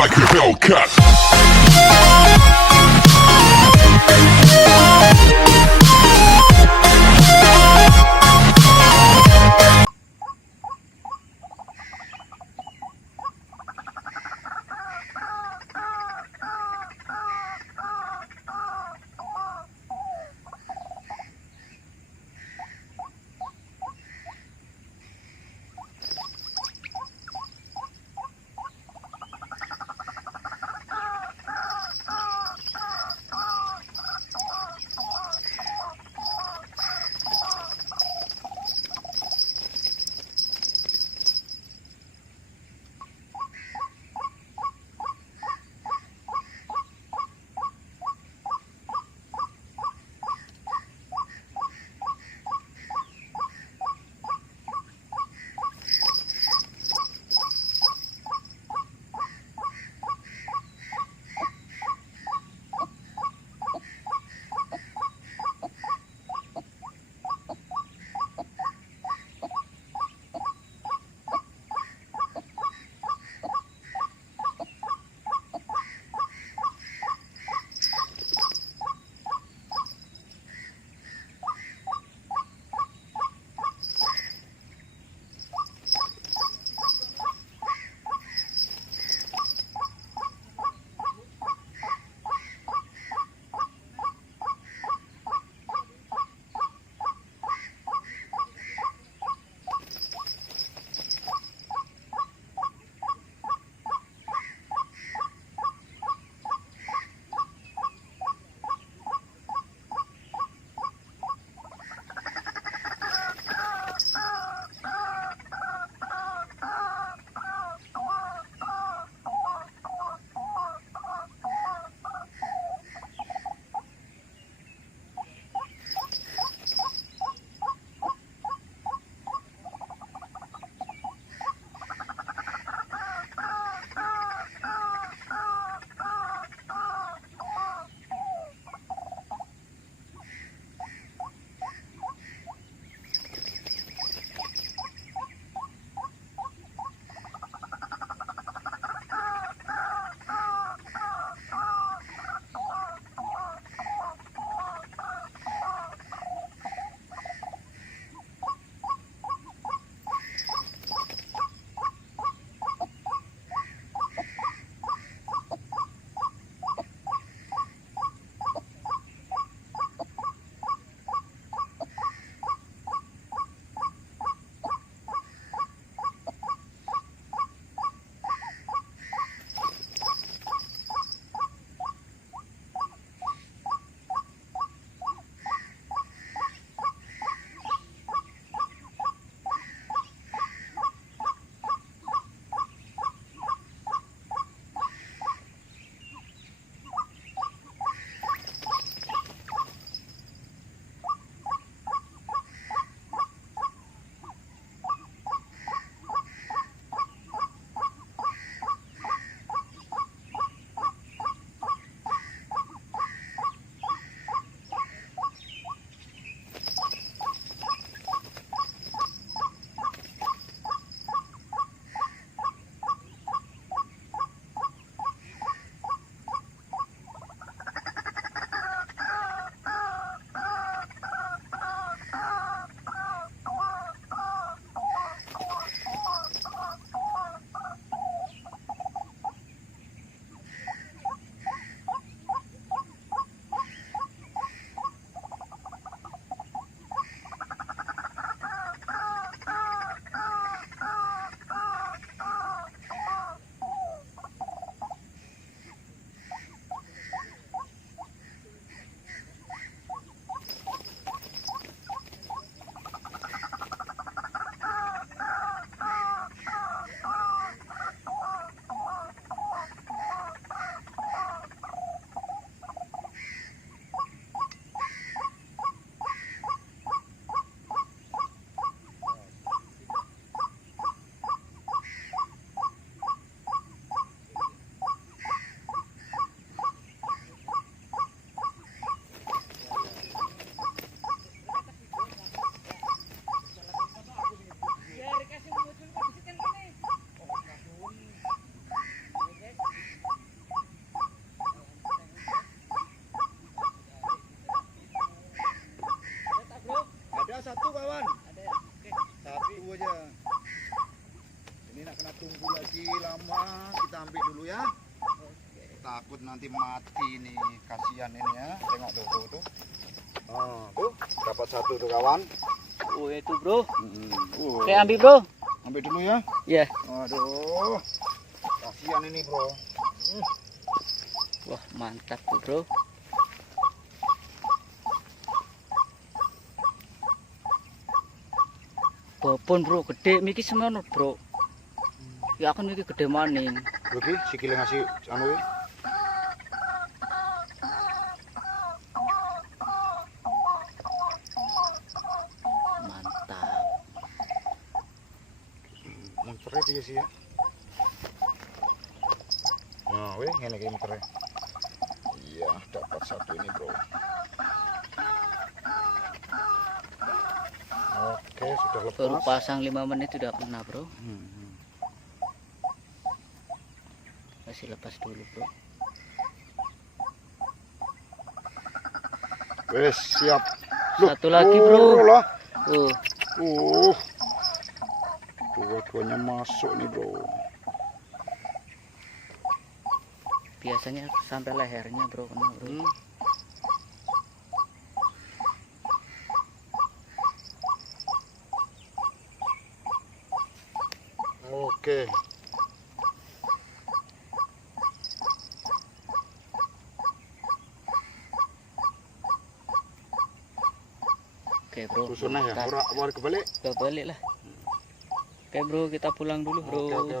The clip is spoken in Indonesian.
like a Hellcat. kawan? Ada ya? Oke. Satu aja. Ini nak kena tunggu lagi lama. Kita ambil dulu ya. Oke. Takut nanti mati nih, kasihan ini ya. Tengok tuh. Oh, tuh dapat satu tuh kawan. Oh itu bro. Uh. Oke ambil bro. Ambil dulu ya. Iya. Aduh, kasihan ini bro. Wah mantap tuh bro. Babon bro, gede miki semono bro. Ya kan miki gede maning. Oke, sikile ngasih anu. Mantap. Monternya dia sih ya. Nah, weh, ngene iki monternya. Iya, dapat satu ini, bro. Oke, sudah lepas. Baru pasang 5 menit sudah kena bro. Kasih lepas dulu bro. Wes, siap. Satu lagi bro. Lah. Oh. Dua-duanya masuk nih bro. Biasanya sampai lehernya bro kena bro. Oke. Oke bro. Susunnya ya, ora kebalik. Kebalik lah. Oke bro, kita pulang dulu bro. Oke.